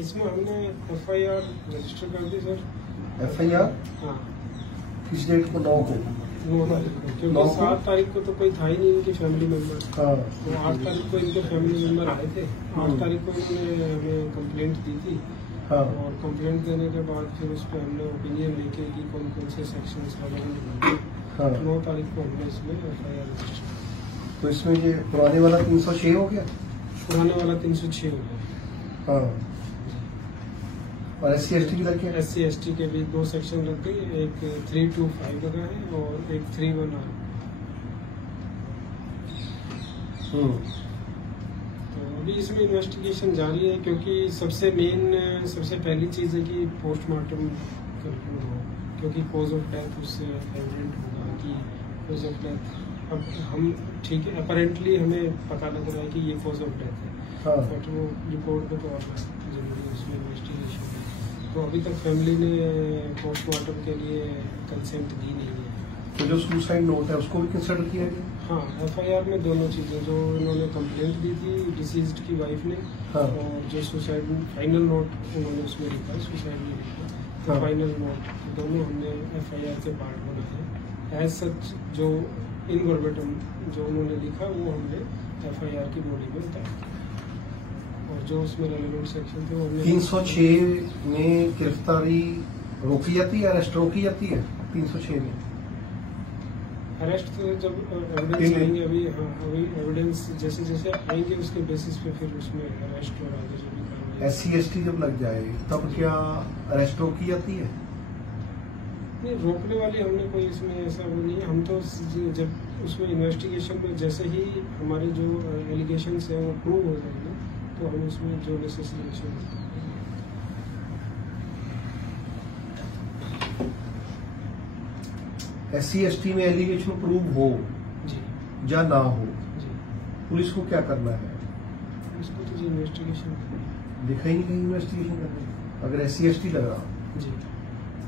इसमें हमने FIR register कर दी सर। FIR? हाँ। किस डेट को? 9 को? 9 तारीख को, क्योंकि 7 तारीख को तो कोई था ही नहीं इनके फैमिली मेम्बर। हाँ। तो 8 तारीख को इनके फैमिली मेम्बर आए थे। 8 तारीख को इन्होंने हमें कंप्लेंट दी थी। हाँ। और कंप्लेंट देने के बाद फिर उस पर हमने ओपिनियन लेके कि कौन कौन से सेक्शंस वगैरह। हाँ। 9 तारीख को हमने इसमें FIR रजिस्टर। तो इसमें ये पुराने वाला 306 हो गया? पुराने वाला 306 हो गया। हाँ। और SC/ST की लड़की? SC/ST के भी 2 सेक्शन लग गई, एक 325 लगा है और एक 31R। तो अभी इसमें इन्वेस्टिगेशन जारी है, क्योंकि सबसे पहली चीज़ है कि पोस्टमार्टम कंप्लीट हो, क्योंकि कॉज ऑफ डेथ उससे एविडेंट होगा कि कॉज ऑफ डेथ। अब हम ठीक है, अपरेंटली हमें पता लग रहा है कि ये कॉज ऑफ डेथ है। हाँ। बट वो रिपोर्ट पे तो और जरूरी है, उसमें इन्वेस्टिगेशन है। तो अभी तक फैमिली ने पोस्टमार्टम के लिए कंसेंट दी नहीं है। तो जो सुसाइड नोट है उसको भी कंसिडर किया गया? हाँ, FIR में दोनों चीज़ें, जो इन्होंने कंप्लेंट दी थी डिसीज्ड की वाइफ ने। हाँ। और जो सुसाइड फाइनल नोट उन्होंने उसमें लिखा, सुसाइड में लिखा, तो हाँ। फाइनल नोट दोनों हमने FIR के पार्ट बनाए। एज सच जो इन वर्बेटम जो उन्होंने लिखा वो हमने FIR की बॉडी में उतारा, और जो उसमें रेलेवेंट सेक्शन थे वो हमने 306 में गिरफ्तारी रोकी जाती है, अरेस्ट रोकी जाती है 306 में? अरेस्ट तो जब एविडेंस आएंगे, अभी एविडेंस जैसे जैसे आएंगे उसके बेसिस पे फिर उसमें अरेस्ट और आगे जो भी कार्रवाई। SC/ST जब लग जाए तब क्या अरेस्ट रोकी जाती है? नहीं, रोकने वाली हमने कोई इसमें ऐसा वो नहीं है। हम तो जब उसमें इन्वेस्टिगेशन में जैसे ही हमारे जो एलिगेशंस हैं वो प्रूव हो जाएंगे तो हम उसमें जो नेसेसरी एक्शन। SC/ST में एलिगेशन प्रूव हो जी या ना हो, जी, पुलिस को क्या करना है? इसको तो जी इन्वेस्टिगेशन दिखा ही नहीं कहीं इन्वेस्टिगेशन करने। अगर SC/ST लग रहा, जी,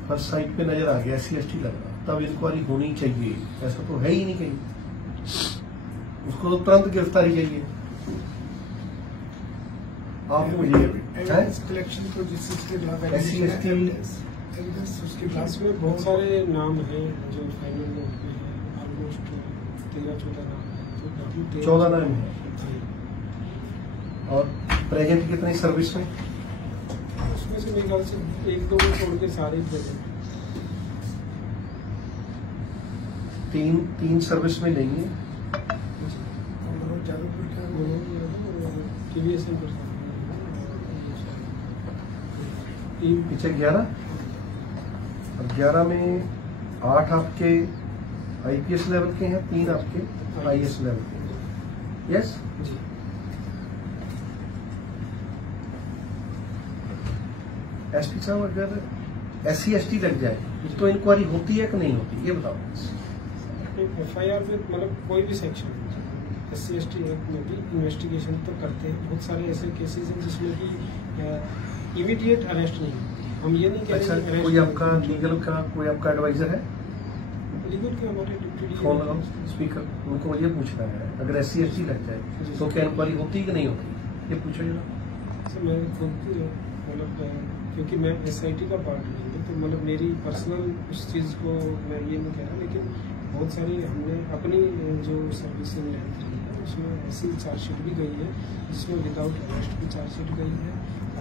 हर साइट पे नजर आ गया SC/ST लग रहा, तब इंक्वायरी होनी चाहिए। ऐसा तो है ही नहीं कहीं। उसको तो तुरंत गिरफ्तारी चाहिए। आप मुझे कलेक्शन को जिस चीज के खिलाफ SC/ST एविडेंस उसके खिलाफ इसमें बहुत सारे नाम हैं जो फाइनल नोट पे हैं। ऑलमोस्ट 13-14 नाम है। 14 नाम है। और प्रेजेंट कितनी सर्विस में? उसमें से मेरे ख्याल से 1-2 को छोड़ के सारे प्रेजेंट। तीन सर्विस में नहीं है। पीछे 11 और 11 में 8 आपके IPS लेवल के हैं, 3 आपके IS लेवल के हैं। यस जी। SP साहब, अगर SC/ST लग जाए तो इंक्वायरी होती है कि नहीं होती, ये बताओ। FIR में मतलब कोई भी सेक्शन SC/ST एक्ट में भी इन्वेस्टिगेशन तो करते हैं। बहुत सारे ऐसे केसेस हैं जिसमें कि इमीडिएट अरेस्ट नहीं होती। हम ये नहीं कह रहे। अच्छा, कोई आपका लीगल का कोई आपका एडवाइजर है? लीगल के हमारे डिप्टी फोन लगाओ स्पीकर, उनको ये पूछना है अगर SC/ST लग जाए तो क्या इंक्वायरी होती कि नहीं होती, ये पूछो जरा। सर मैं खुद मतलब क्योंकि मैं SIT का पार्ट नहीं हूँ, तो मतलब मेरी पर्सनल उस चीज़ को मैं ये नहीं कह रहा, लेकिन बहुत सारी हमने अपनी जो सर्विसिंग लेंथ रही है उसमें ऐसी चार्जशीट भी गई है जिसमें विदाउट अरेस्ट भी चार्जशीट गई है,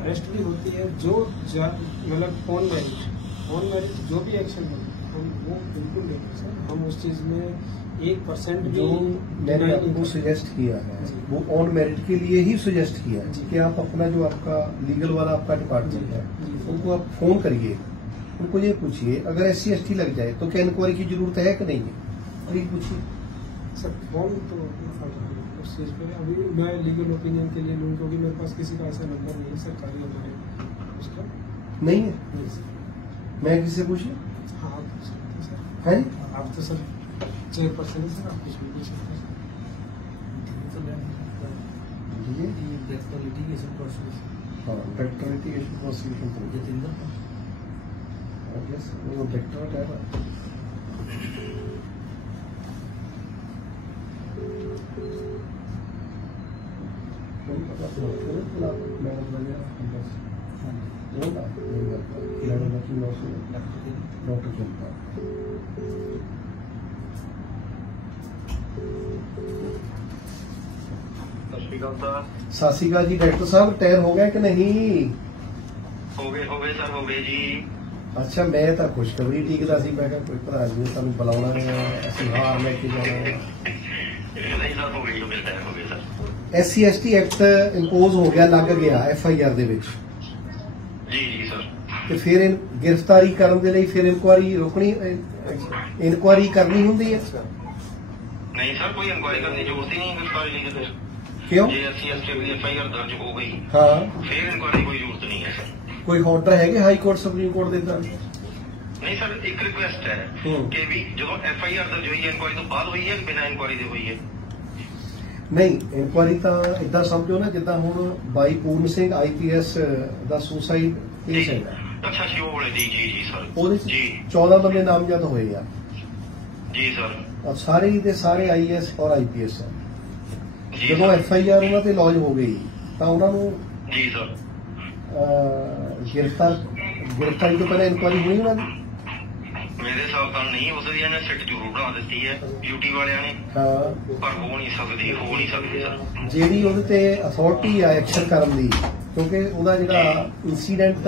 अरेस्ट भी होती है। जो मतलब ऑन मेरिट जो भी एक्शन होती है हम वो बिल्कुल देंगे सर। हम उस चीज़ में 1% भी जो मैंने आपको सजेस्ट किया है वो ऑन मेरिट के लिए ही सजेस्ट किया है कि आप अपना जो आपका लीगल वाला आपका डिपार्टमेंट है उनको आप फोन करिए, उनको ये पूछिए अगर SC/ST लग जाए तो क्या इंक्वायरी की जरूरत है कि नहीं है, प्लीज पूछिए सर। फोन तो उस चीज़ पर अभी मैं लीगल ओपिनियन के लिए लूँ, क्योंकि मेरे पास किसी का ऐसा नंबर नहीं है सरकारी हमारे उसका नहीं है। नहीं सर। मैं किसी से पूछिए? हाँ आप पूछ सकते हैं सर। है आप तो सर चेयरपर्सन है सर, आप कुछ भी पूछ सकते हैं सर। लिटिगेशन प्रोसेस हाँ, director litigation prosecution Jatinder yes, वो डायरेक्टर है ना। वो ना डॉक्टर चिंता सत श्री अकाल जी डॉक्टर साहब टायर हो गया कि नहीं हो गए सर हो गए जी। अच्छा मैं तो खुशखबरी टीकदा सी मैं कोई भरा जी सानू बुलाना है असं हार लेके जाना है नहीं सर हो गई सर SC/ST एक्ट इंपोज हो गया लग गया FIR दे विच जी सर ते फिर गिरफ्तारी करन दे लई फिर इंक्वायरी रोकनी इंक्वायरी करनी हुंदी है नहीं सर कोई इंक्वायरी करने की जरूरत ही नहीं गिरफ्तारी नहीं है क्यों जे SC/ST FIR दर्ज हो गई हाँ फिर इंक्वायरी कोई जरूरत नहीं है सर। कोई ऑर्डर है कि हाई कोर्ट सुप्रीम कोर्ट दे दर नहीं सर एक रिक्वेस्ट है कि भी जो FIR दर्ज हुई है इंक्वायरी तो बाद हुई है बिना इंक्वायरी दे हुई है नहीं इंक्वायरी तो इदा समझो ना जिदा हुण बाई पूर्ण सिंह IPS दा सुसाइड केस है अच्छा जी वो बोले जी सर ਉਹਦੇ जी 14 ਬੰਦੇ ਨਾਮਜ਼ਦ ਹੋਏ ਆ जी सर और सारे ही दे सारे IAS और IPS है जी ਜਦੋਂ सर FIR ਉਹਨਾਂ ਤੇ ਲੌਜ ਹੋ ਗਈ ਤਾਂ ਉਹਨਾਂ ਨੂੰ जी सर गिरफ्तारी तो पहले इंक्वायरी हुई ਉਹਨਾਂ ਦੀ मेरे हिसाब नाल नहीं हो सकती इन्हें सिट जरूर बना दी है ड्यूटी वाले ने ਹਾਂ पर हो नहीं सकती सर ਜਿਹੜੀ ਉਹਦੇ ਤੇ ਅਥਾਰਟੀ ਆ ਐਕਸ਼ਨ ਕਰਨ ਦੀ ਕਿਉਂਕਿ ਉਹਦਾ ਜਿਹੜਾ ਇਨਸੀਡੈਂਟ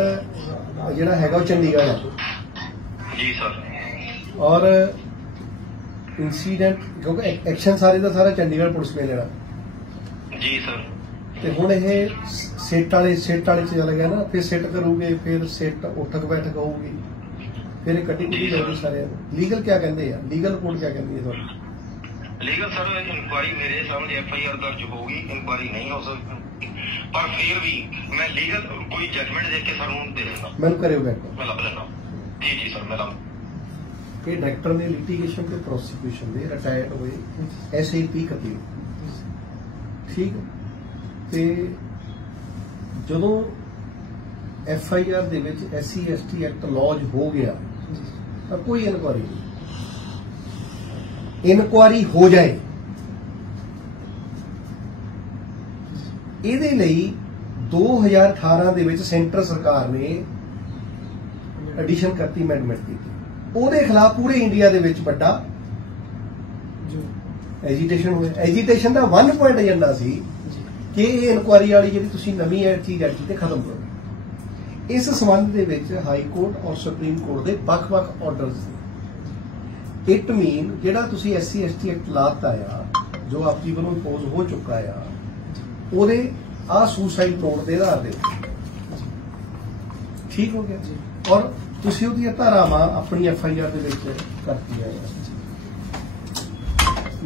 ਜਿਹੜਾ ਹੈਗਾ ਉਹ ਚੰਡੀਗੜ੍ਹ ਹੈ जी सर ਔਰ ਇਨਸੀਡੈਂਟ ਕਿਉਂਕਿ ਐਕਸ਼ਨ ਸਾਰੇ ਦਾ ਸਾਰਾ ਚੰਡੀਗੜ੍ਹ ਪੁਲਿਸ ਨੇ ਲੈਣਾ जी सर ਤੇ ਹੁਣ ਇਹ ਸਿੱਟ ਵਾਲੇ ਚ ਚਲ ਗਿਆ ਨਾ ਫਿਰ ਸਿੱਟ ਕਰੂਗੇ ਫਿਰ ਸਿੱਟ ਉਠਕ ਬੈਠਕ ਹੋਊਗੀ ਫਿਰ ਇਹ ਕੱਢੀ ਕੁੱਟੀ ਜਾਊਗੀ ਸਾਰੇ ਲੀਗਲ ਕੀ ਕਹਿੰਦੇ ਆ ਲੀਗਲ ਰਿਪੋਰਟ ਕੀ ਕਹਿੰਦੀ ਹੈ ਤੁਹਾਨੂੰ लीगल सर इंक्वायरी मेरे सामने FIR दर्ज होगी इंक्वायरी नहीं हो सकती पर फिर भी मैं लीगल कोई जजमेंट देख के सर दे देना ਮੈਨੂੰ ਕਰਿਓ ਬੈਕ मैं लब लेना जी सर मैं लब ਇਹ ਡਾਇਰੈਕਟਰ ਨੇ ਲਿਟੀਗੇਸ਼ਨ ਤੇ ਪ੍ਰੋਸੀਕਿਊਸ਼ਨ ਦੇ ਰਿਟਾਇਰਡ ਹੋਏ SAP ਕਪਿਲ ਠੀਕ ਤੇ ਜਦੋਂ FIR ਦੇ ਵਿੱਚ SC/ST ਐਕਟ ਲੌਜ ਹੋ ਗਿਆ ਤਾਂ ਕੋਈ ਇਨਕੁਆਰੀ ਨਹੀਂ ਇਨਕੁਆਰੀ ਹੋ ਜਾਏ ਇਹਦੇ ਲਈ 2018 ਦੇ ਵਿੱਚ ਸੈਂਟਰ ਸਰਕਾਰ ਨੇ ਐਡੀਸ਼ਨ ਕਰਤੀ ਅਮੈਂਡਮੈਂਟ ਕੀਤੀ ਉਹਦੇ ਖਿਲਾਫ ਪੂਰੇ ਇੰਡੀਆ ਦੇ ਵਿੱਚ ਵੱਡਾ ਐਜੀਟੇਸ਼ਨ ਹੋਇਆ ਐਜੀਟੇਸ਼ਨ ਦਾ 1 ਪੁਆਇੰਟ ਏਜੰਡਾ ਸੀ ਕਿ ਇਹ ਇਨਕੁਆਰੀ ਵਾਲੀ ਜਿਹੜੀ ਤੁਸੀਂ ਨਵੀਂ ਚੀਜ਼ ਐਡ ਕੀਤੀ ਖਤਮ ਕਰੋ ਇਸ ਸੰਬੰਧ ਦੇ ਵਿੱਚ ਹਾਈ ਕੋਰਟ ਔਰ ਸੁਪਰੀਮ ਕੋਰਟ ਦੇ ਵੱਖ-ਵੱਖ ਆਰਡਰਸ ਇਟ ਮੀਨ ਜਿਹੜਾ ਤੁਸੀਂ SC/ST ਐਕਟ ਲਾਤਾ ਆ ਜੋ ਆਪ ਜੀ ਵੱਲੋਂ ਇੰਪੋਜ਼ ਹੋ ਚੁੱਕਾ ਆ ਉਹਦੇ ਆ ਸੁਸਾਈਡ ਨੋਟ ਦੇ ਆਧਾਰ ਦੇ ਠੀਕ ਹੋ ਗਿਆ ਔਰ ਤੁਸੀਂ ਉਹਦੀਆਂ ਧਾਰਾਵਾਂ ਆਪਣੀ FIR ਦੇ ਵਿੱਚ ਕਰਤੀਆਂ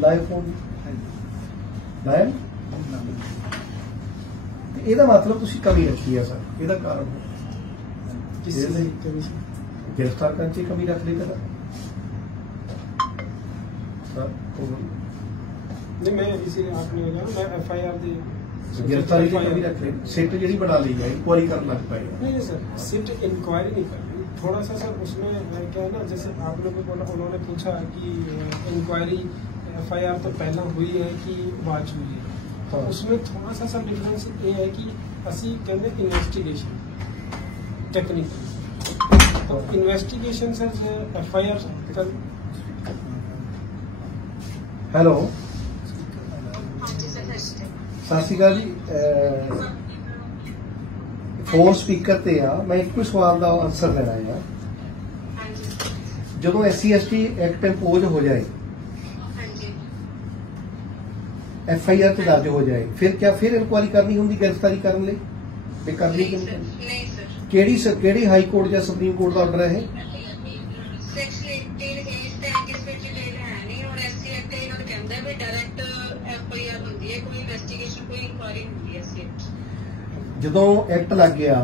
ਲਾਈਵ ਫੋਨ ਲਾਈਵ ਇਹਦਾ ਮਤਲਬ ਤੁਸੀਂ ਕਮੀ ਰੱਖੀ ਆ ਸਰ ਇਹਦਾ ਕਾਰਨ गिरफ्तार करने की कमी रख ली सर नहीं मैं इसीलिए आपने बोला मैं FIR दी गिरफ्तारी की कमी रख ली सिट जी बना ली है इंक्वायरी करने लग पाएगा नहीं सर सिट इंक्वायरी नहीं कर रही थोड़ा सा सर उसमें क्या है ना जैसे आप लोगों को बोला उन्होंने पूछा कि इंक्वायरी FIR तो पहला हुई है कि बाद हुई है तो उसमें थोड़ा सा सर डिफरेंस ये है कि असी कहते इन्वेस्टिगेशन टेक्निकल तो इन्वेस्टिगेशन सर FIR कर हेलो सत श्री अकाल जी फोन स्पीकर ते आ मैं एक सवाल का आंसर लेना है जो SC/ST एक्ट इंपोज हो जाए FIR तो दर्ज हो जाए फिर क्या फिर इंक्वायरी करनी होंगी गिरफ्तारी करने लिए करनी केड़ी हाई कोर्ट या सुप्रीम कोर्ट का ऑर्डर है ਜਦੋਂ ਐਕਟ ਲੱਗ ਗਿਆ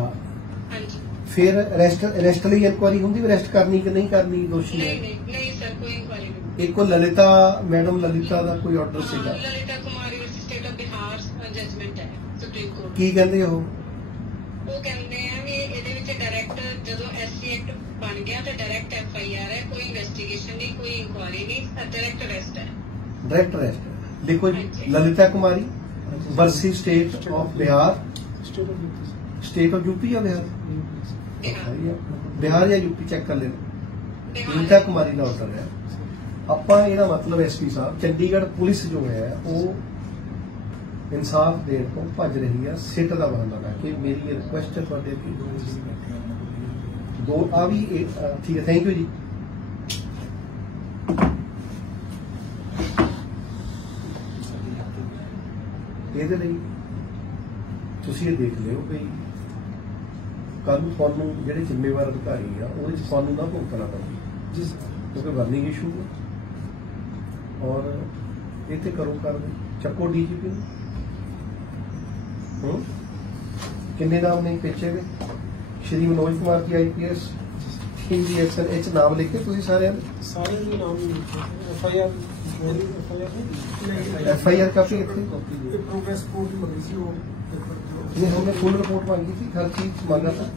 ਫਿਰ ਅਰੈਸਟ ਲਈ ਇਨਕੁਆਰੀ ਹੁੰਦੀ ਅਰੈਸਟ ਕਰਨੀ ਕਿ ਨਹੀਂ ਕਰਨੀ ਦੋਸ਼ੀ ਹੈ ਨਹੀਂ ਸਰ ਕੋਈ ਇਨਕੁਆਰੀ ਨਹੀਂ ਇੱਕੋ ਲਲਿਤਾ ਮੈਡਮ ਲਲਿਤਾ ਦਾ ਕੋਈ ਆਰਡਰ ਸੀਗਾ Lalita Kumari versus state of Bihar judgement ਹੈ ਸੁਪਰੀਮ ਕੋਰਟ ਕੀ ਕਹਿੰਦੇ ਉਹ ਕਹਿੰਦੇ ਆ ਵੀ ਇਹਦੇ ਵਿੱਚ ਡਾਇਰੈਕਟ ਜਦੋਂ SC ਐਕਟ ਬਣ ਗਿਆ ਤਾਂ ਡਾਇਰੈਕਟ FIR ਹੈ ਕੋਈ ਇਨਵੈਸਟੀਗੇਸ਼ਨ ਨਹੀਂ ਕੋਈ ਇਨਕੁਆਰੀ ਨਹੀਂ ਡਾਇਰੈਕਟ ਅਰੈਸਟ ਹੈ डायरेक्ट अरेस्ट देखो Lalita Kumari versus state of Bihar state of UP या बिहार? बिहार या यूपी चेक कर लेना। नीता कुमारी का ऑर्डर है। ਆਪਾਂ ਇਹਦਾ ਮਤਲਬ ਐਸਪੀ ਸਾਹਿਬ ਚੰਡੀਗੜ੍ਹ ਪੁਲਿਸ ਜੋ ਹੈ ਉਹ ਇਨਸਾਫ ਦੇਣ ਤੋਂ ਭੱਜ ਰਹੀ ਹੈ ਸਿੱਟ ਦਾ ਬਹਾਨਾ ਲਾ ਕੇ। ਮੇਰੀ ਰਿਕੁਐਸਟ ਹੈ ਤੁਹਾਡੇ ਅੱਗੇ ਦੋ ਆ ਵੀ ਠੀਕ ਹੈ। ਥੈਂਕ ਯੂ ਜੀ। ਇਹਦੇ ਲਈ ਤੁਸੀਂ ਇਹ ਦੇਖ ਲਿਓ ਵੀ ਕੱਲ ਨੂੰ ਤੁਹਾਨੂੰ ਜਿਹੜੇ ਜ਼ਿੰਮੇਵਾਰ ਅਧਿਕਾਰੀ ਆ ਉਹਦੇ 'ਚ ਤੁਹਾਨੂੰ ਨਾ ਭੁਗਤਣਾ ਪਵੇ ਕਿਉਂਕਿ ਵਾਰਨਿੰਗ ਇਸ਼ੂ ਹੈ। और इतने करो कर चक्को डीजीपी किन्ने नाम नहीं पेचे में श्री मनोज कुमार की आईपीएस एच नाम लिखे तुम सारे नाम FIR काफी प्रोग्रेस रिपोर्ट मंगी थी वो नहीं हमने फुल रिपोर्ट मांगी थी हर चीज मांगा था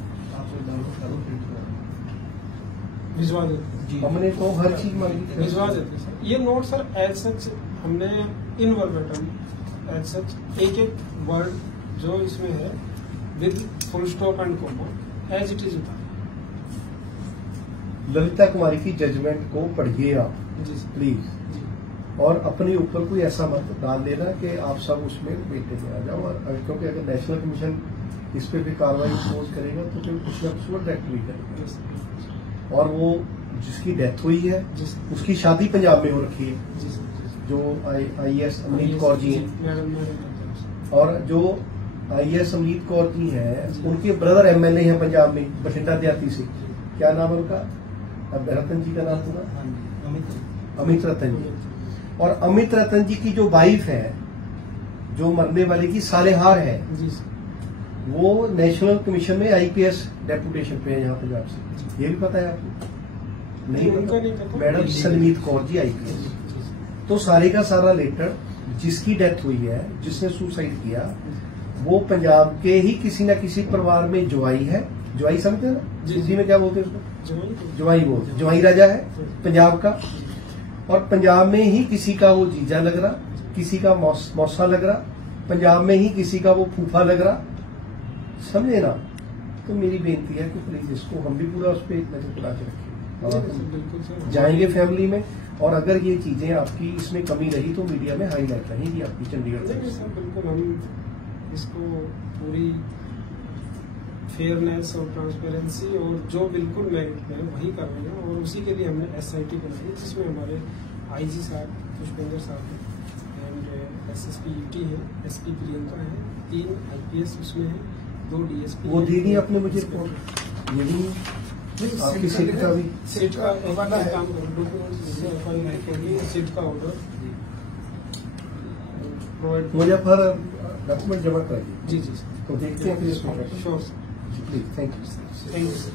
भिजवा देते हमने तो हर चीज मांगी थी भिजवा देते सर। ये नोट सर एज सच हमने इन वर्बेटम एज सच एक एक वर्ड जो इसमें है with full stop and comma as it is उतारा। ललिता कुमारी की जजमेंट को पढ़िए आप जी सर प्लीज जी। और अपने ऊपर कोई ऐसा मत डाल देना कि आप सब उसमें बेटे में आ जाओ। और क्योंकि अगर नेशनल कमीशन इस पे भी कार्रवाई इम्पोज करेगा तो फिर कुछ ना कुछ वो डायरेक्ट भी करेगा। और वो जिसकी डेथ हुई है उसकी शादी पंजाब में हो रखी है जो IAS अमरीत कौर जी हैं। और जो IAS अमरीत कौर जी हैं उनके ब्रदर MLA हैं पंजाब में बठिंडा देहाती से। क्या नाम है उनका? रतन जी का नाम होगा अमित रतन जी। और अमित रतन जी की जो वाइफ है जो मरने वाले की सालेहार है वो नेशनल कमीशन में IPS डेपुटेशन पे है यहाँ पंजाब से। ये भी पता है आपको? नहीं पता। Madam सलमीत Kaur ji IPS। तो सारे का सारा लेटर जिसकी डेथ हुई है जिसने सुसाइड किया वो पंजाब के ही किसी न किसी परिवार में ज्वाई है। ज्वाई समझते हैं ना हिंदी में क्या बोलते हैं उसको? ज्वाई बोलते। ज्वाई राजा है पंजाब का। और पंजाब में ही किसी का वो जीजा लग रहा, किसी का मौसा लग रहा, पंजाब में ही किसी का वो फूफा लग रहा। समझे ना? तो मेरी बेनती है कि प्लीज इसको हम भी पूरा उस पर नजर चला के रखें। जाएंगे फैमिली में और अगर ये चीजें आपकी इसमें कमी रही तो मीडिया में हाईलाइट रहेगी आपकी चंडीगढ़ में। बिल्कुल हम इसको पूरी फेयरनेस और ट्रांसपेरेंसी और जो बिल्कुल मेरिट में है वही कर रहे हैं। और उसी के लिए हमने SIT बनाई जिसमें हमारे IG साहब पुष्पेंद्र साहब एंड SSP UT है, SP प्रियंका है, 3 IPS उसमें है, 2 DSP। वो दीदी आपने मुझे यही आपकी सीट का भी सीट का काम करो डॉक्यूमेंट सीट का ऑर्डर प्रोवाइड मुजफ्फर डॉक्यूमेंट जमा कराइए। जी जी तो देखते हैं फिर इसमें। Sure please thank you. Thank you sir.